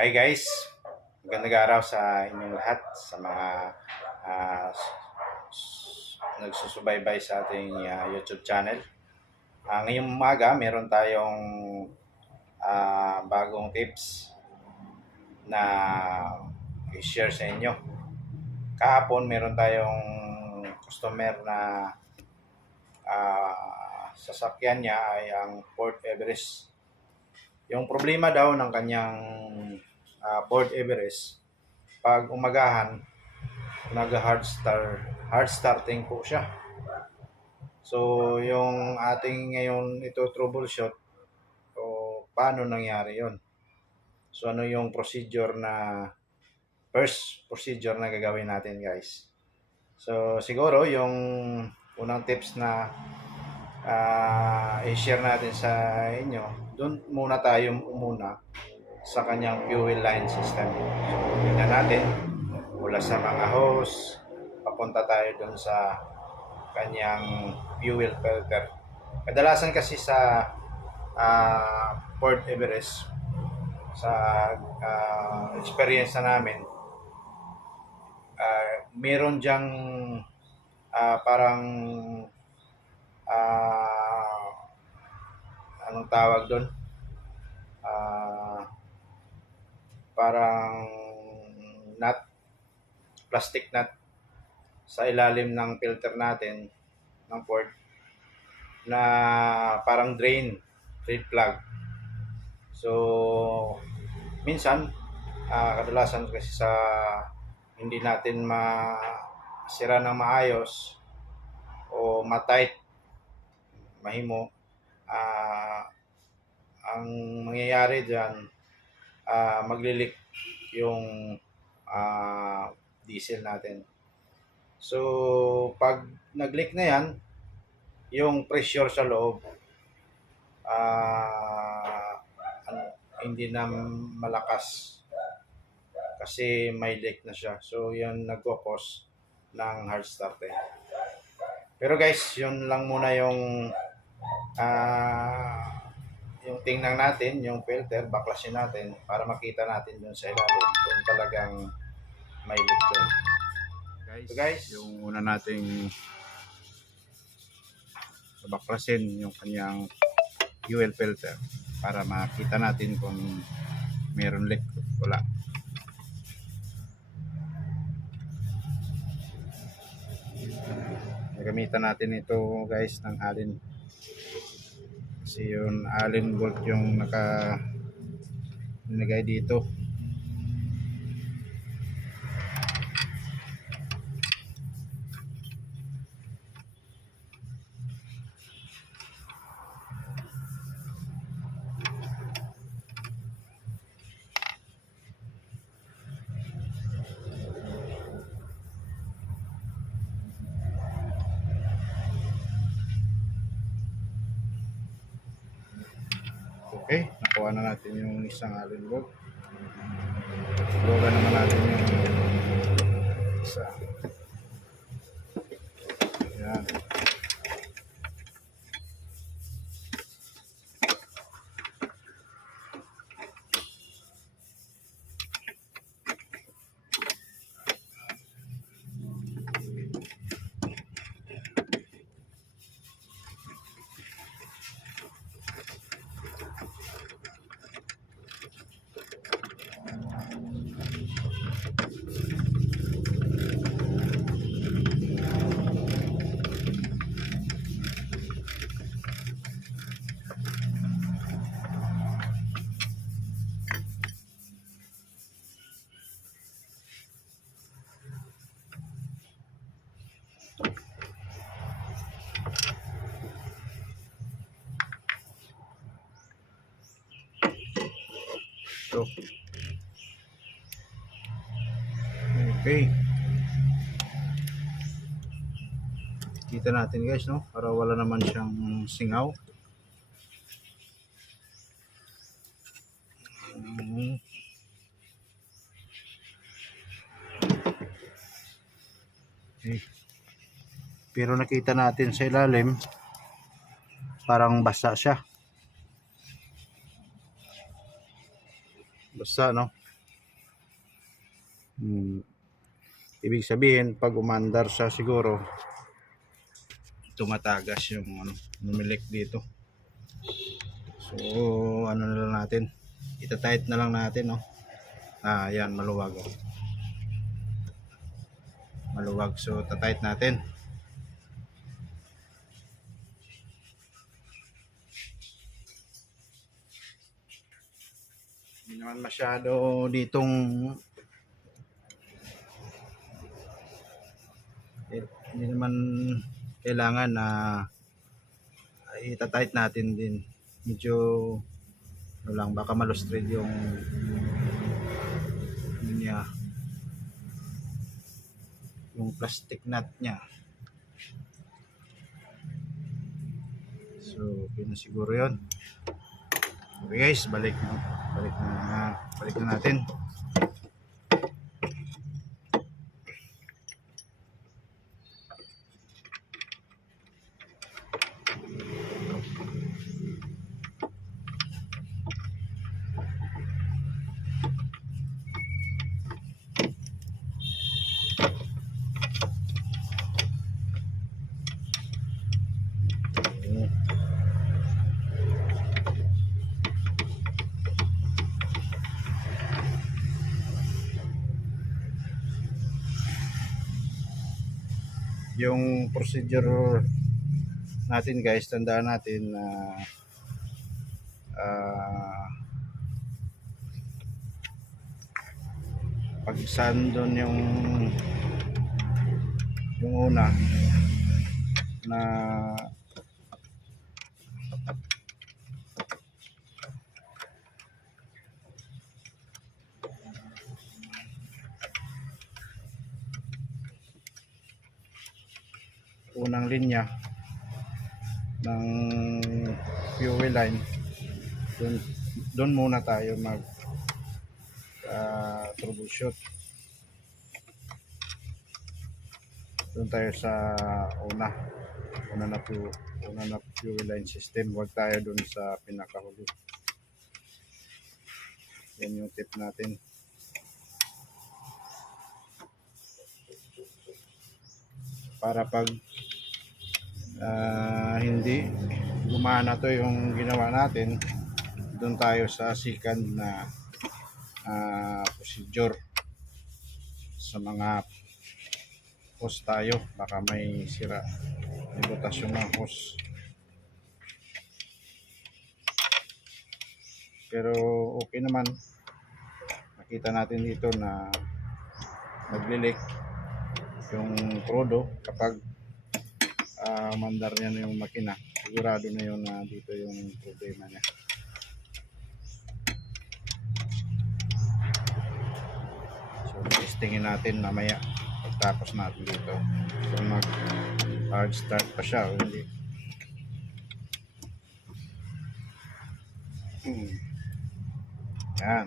Hi guys, magandang araw sa inyong lahat, sa mga ah, nagsusubaybay sa ating YouTube channel. Ngayong umaga, meron tayong bagong tips na i-share sa inyo. Kahapon, meron tayong customer na sasakyan niya ay ang Ford Everest. Yung problema daw ng kanyang Ford Everest, pag umagahan, hard starting po siya. So, yung ating ngayon ito troubleshoot, o paano nangyari yon? So, ano yung first procedure na gagawin natin, guys? So, siguro yung unang tips na i-share natin sa inyo, doon muna tayo sa kanyang fuel line system. So, tingnan natin mula sa mga hose, papunta tayo doon sa kanyang fuel filter. Kadalasan kasi sa Ford Everest, sa experience na namin, meron diyang parang anong tawag doon? Parang nut, plastic nut sa ilalim ng filter natin ng Ford na parang drain plug. So, minsan, kadalasan kasi sa hindi natin masira ng maayos o matight, mahimo, ang mangyayari dyan, maglilik yung diesel natin. So, pag nag-leak na yan, yung pressure sa loob, hindi na malakas kasi may leak na siya. So, yan nagkakos ng hard starting. Pero guys, yun lang muna yung tingnan natin, yung filter, baklasin natin para makita natin dun sa ilalim kung talagang may leak doon. So guys, yung una nating baklasin yung kanyang fuel filter para makita natin kung meron leak o wala. Gamitan natin ito guys ng Allen, kasi yung Allen bolt yung nilagay dito. Okay, nakuha na natin yung isang Allen bolt. Lugan naman natin yung isa. Yan. So, okay. Kita natin guys, no? Para wala naman siyang singaw. Okay. Pero nakita natin sa ilalim, parang basa siya. Basa, no? Ibig sabihin, pag umandar siya siguro, tumatagas yung numilik dito. So, ano na lang natin, itatight na lang natin, no? Yan, maluwag. Maluwag, so tatight natin. Hindi naman masyado ditong hindi naman kailangan na itatight natin din. Medyo ano lang, baka malustred yung niya, yung plastic nut niya. So okay na siguro yun. Okay guys, balik na natin. Yung procedure natin guys, tandaan natin na pag sandon yung una na unang linya ng fuel line, doon muna tayo mag troubleshoot. Doon tayo sa una na fuel line system, huwag tayo doon sa pinakahuli. Yan yung tip natin. Para pag hindi gumana to yung ginawa natin, doon tayo sa second na procedure sa mga hose tayo, baka may sira, may butas yung mga hose. Pero okay naman, nakita natin dito na nagli-leak yung crudo kapag mandar niya na yung makina. Sigurado na yun na dito yung problema niya. So testingin natin mamaya pagtapos natin dito kung mag hard start pa siya o hindi. Yan.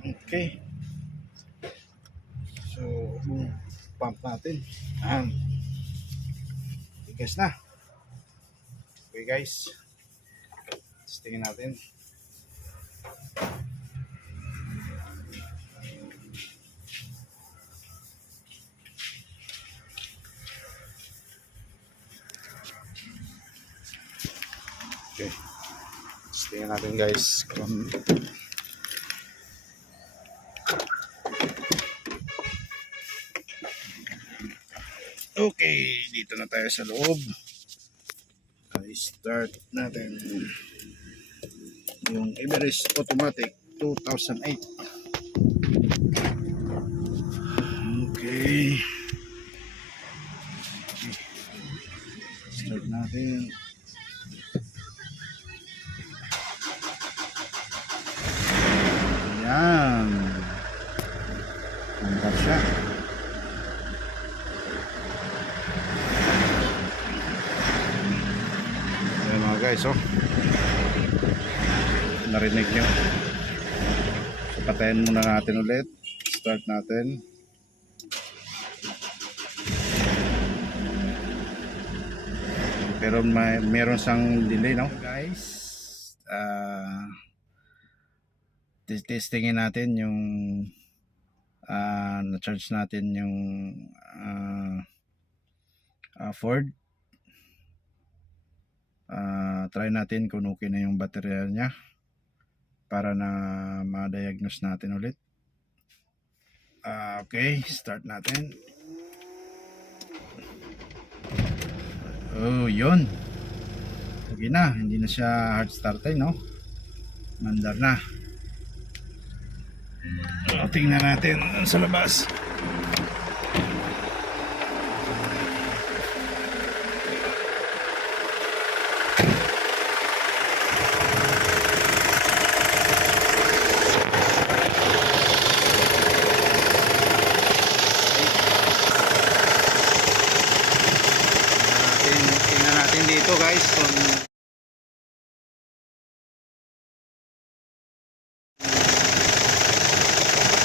Okay. So pump natin. Yan. Tigas na. Okay guys, testingin natin. Okay, testingin natin guys kung okay, dito na tayo sa loob. I-start natin yung Everest Automatic 2008. Okay. Start natin. Ayan. Mantap siya. Ayan mga guys, oh. Narinig nyo. So, patayin muna natin ulit. Start natin. Pero meron sang delay, no? Guys, testingin natin yung na-charge natin yung Ford. Try natin kung okay na yung baterya niya para na ma-diagnose natin ulit. Okay, start natin. Oh, yun. Okay na, hindi na siya hard starter, no? Mandar na. Tingnan natin sa labas. Tingnan natin dito, guys, kung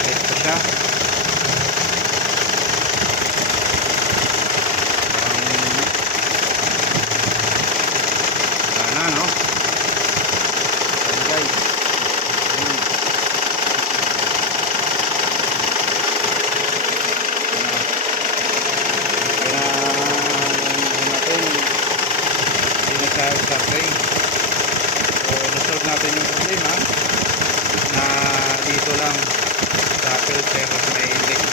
ito siya. Sana, no? Ayan, guys. Starting. So, nasolve natin yung problema na dito lang sa filter may leak.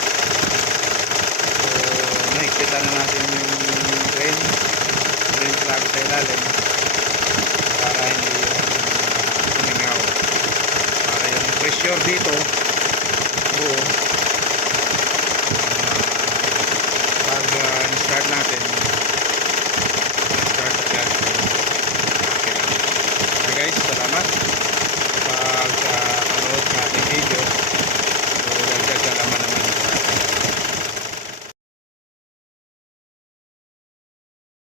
So, nakikita na natin yung drain plug sa ilalim para hindi humingaw, para yung pressure dito buo